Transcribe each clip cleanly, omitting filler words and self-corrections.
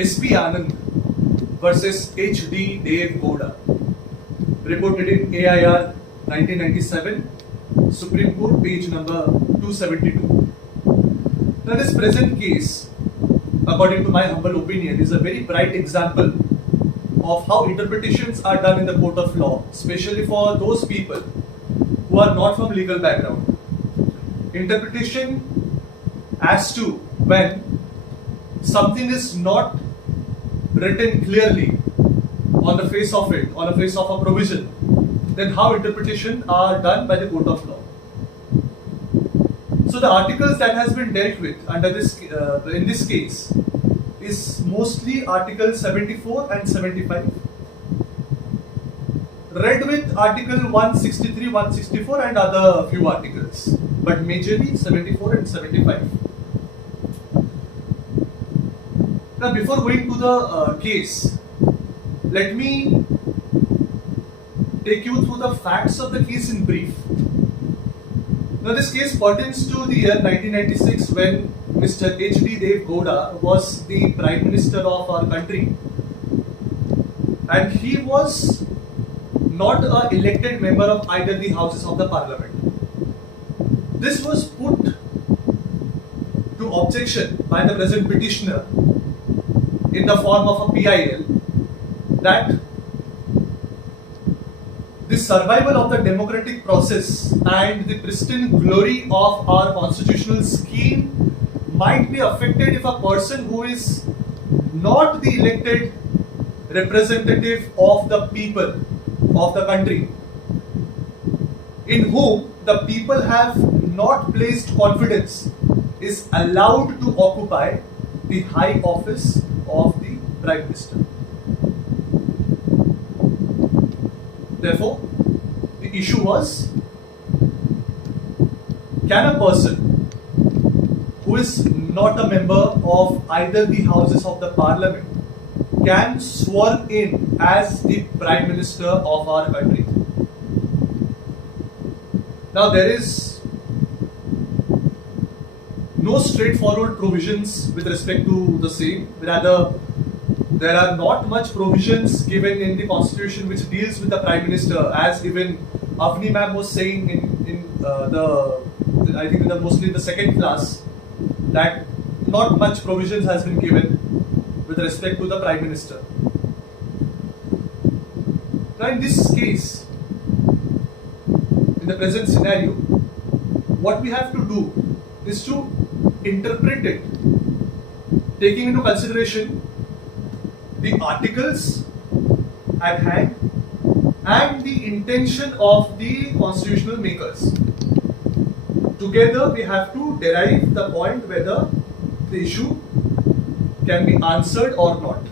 SP Anand versus HD Deve Gowda, reported in AIR 1997, Supreme Court, page number 272. Now, this present case, according to my humble opinion, is a very bright example of how interpretations are done in the court of law, especially for those people who are not from legal background. Interpretation as to when something is not written clearly on the face of it, on the face of a provision, then how interpretation are done by the court of law. So the articles that has been dealt with under this in this case is mostly Article 74 and 75, read with Article 163, 164 and other few articles, but majorly 74 and 75. Now, before going to the case, let me take you through the facts of the case in brief. Now, this case pertains to the year 1996 when Mr. HD Deve Gowda was the Prime Minister of our country, and he was not an elected member of either the houses of the parliament. This was put to objection by the present petitioner in the form of a PIL that the survival of the democratic process and the pristine glory of our constitutional scheme might be affected if a person who is not the elected representative of the people of the country, in whom the people have not placed confidence, is allowed to occupy the high office of the Prime Minister. Therefore, the issue was, can a person who is not a member of either the houses of the parliament can swear in as the Prime Minister of our country? Now, there is no straightforward provisions with respect to the same. Rather, there are not much provisions given in the constitution which deals with the Prime Minister, as even Avni ma'am was saying I think mostly in the second class, that not much provisions has been given with respect to the Prime Minister. Now, in this case, in the present scenario, what we have to do is to interpret it, taking into consideration the articles at hand and the intention of the constitutional makers. Together, we have to derive the point whether the issue can be answered or not.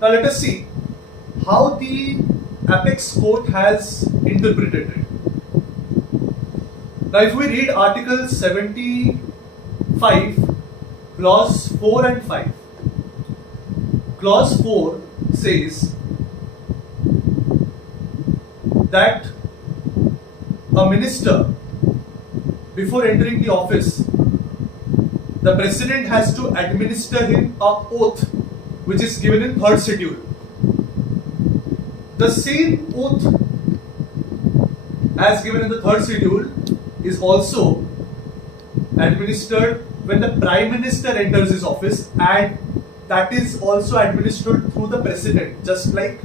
Now, let us see how the apex court has interpreted it. Now, if we read Article 75, Clause 4 and 5, Clause 4 says that a minister, before entering the office, the president has to administer him an oath which is given in 3rd schedule. The same oath as given in the 3rd schedule is also administered when the Prime Minister enters his office, and that is also administered through the president, just like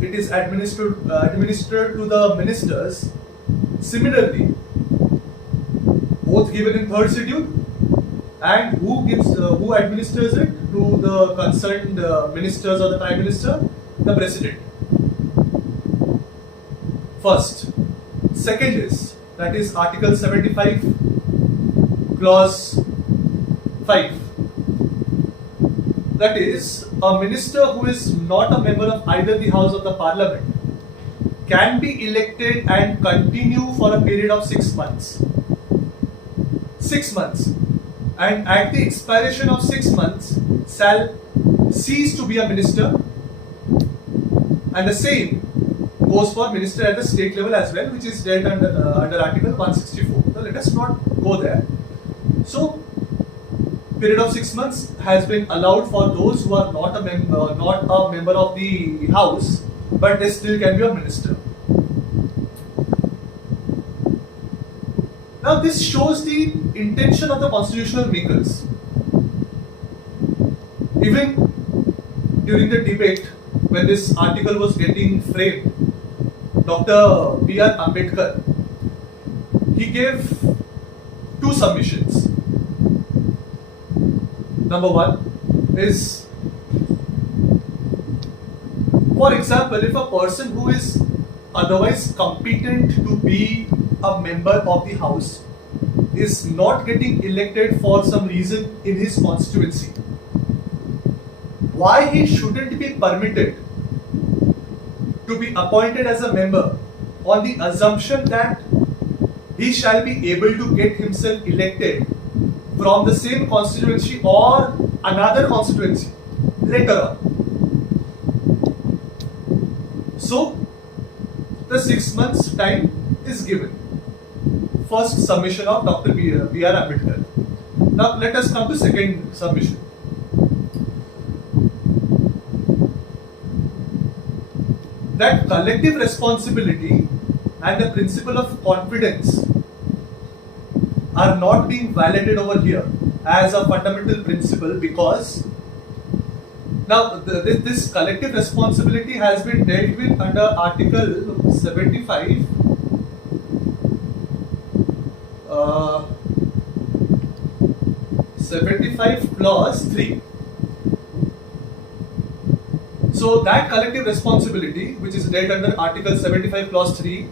it is administered to the ministers. Similarly, oath given in 3rd schedule, and who administers it to the concerned ministers or the Prime Minister? The president. First. Second is, that is Article 75, Clause 5. That is, a minister who is not a member of either the House of the Parliament can be elected and continue for a period of 6 months. 6 months. And at the expiration of 6 months, shall cease to be a minister. And the same goes for minister at the state level as well, which is dealt under Article 164. So let us not go there. So, period of 6 months has been allowed for those who are not a member of the house, but they still can be a minister. Now this shows the intention of the constitutional makers. Even during the debate when this article was getting framed, Dr. B.R. Ambedkar, he gave two submissions. Number one is, for example, if a person who is otherwise competent to be a member of the house is not getting elected for some reason in his constituency, why he shouldn't be permitted to be appointed as a member on the assumption that he shall be able to get himself elected from the same constituency or another constituency later on. So the 6 months time is given. First submission of Dr. B.R. Ambedkar. Now let us come to second submission. That collective responsibility and the principle of confidence are not being violated over here as a fundamental principle, because now this collective responsibility has been dealt with under Article 75 clause 3. So that collective responsibility, which is dealt under Article 75 clause 3,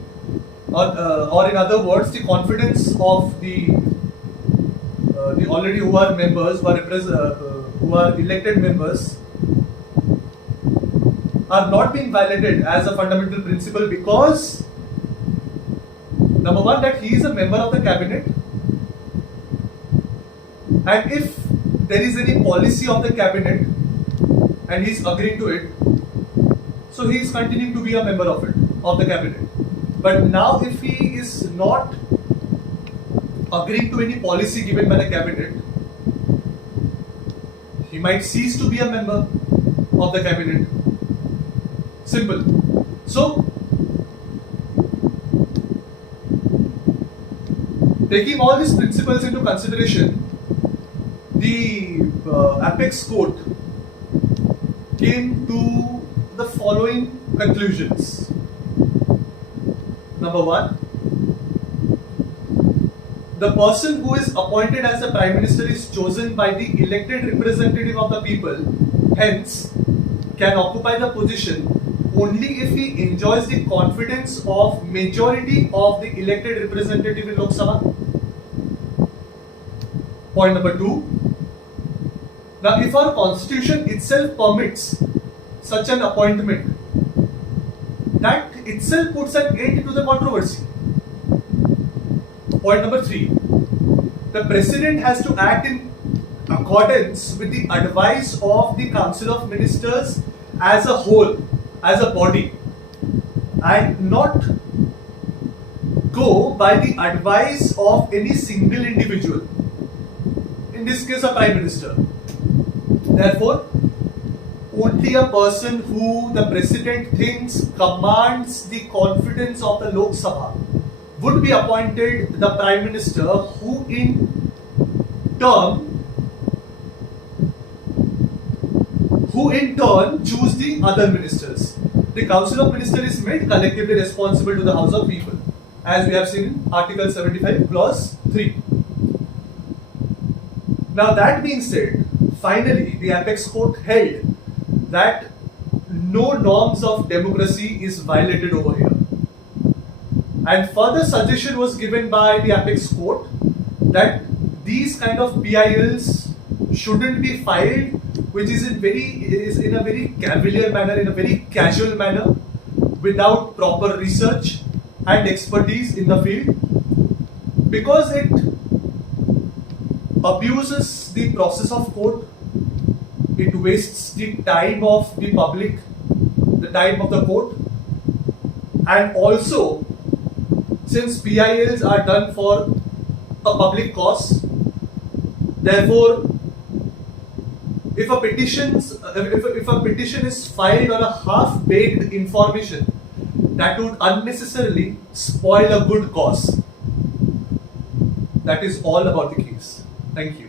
or in other words, the confidence of the already who are members, who are elected members, are not being violated as a fundamental principle, because number one, that he is a member of the cabinet, and if there is any policy of the cabinet and he is agreeing to it, so he is continuing to be a member of the cabinet. But now if he is not agreeing to any policy given by the cabinet, he might cease to be a member of the cabinet. Simple. So taking all these principles into consideration, the Apex Court came to the following conclusions. Number one, the person who is appointed as the Prime Minister is chosen by the elected representative of the people, hence can occupy the position only if he enjoys the confidence of majority of the elected representative in Lok Sabha. Point number two, now if our constitution itself permits such an appointment, that itself puts an end to the controversy. Point number three, the President has to act in accordance with the advice of the Council of Ministers as a whole, as a body, and not go by the advice of any single individual, in this case a Prime Minister. Therefore, only a person who the President thinks commands the confidence of the Lok Sabha would be appointed the Prime Minister, who in turn choose the other ministers. The Council of Ministers is made collectively responsible to the House of People, as we have seen in Article 75 clause 3. Now that being said, finally the Apex Court held that no norms of democracy is violated over here. And further suggestion was given by the Apex Court that these kind of PILs shouldn't be filed, which is in a very cavalier manner, in a very casual manner, without proper research and expertise in the field, because it abuses the process of court, it wastes the time of the public, the time of the court, and also, since PILs are done for a public cause, therefore if a petition is filed on a half-baked information that would unnecessarily spoil a good cause. That is all about the case. Thank you.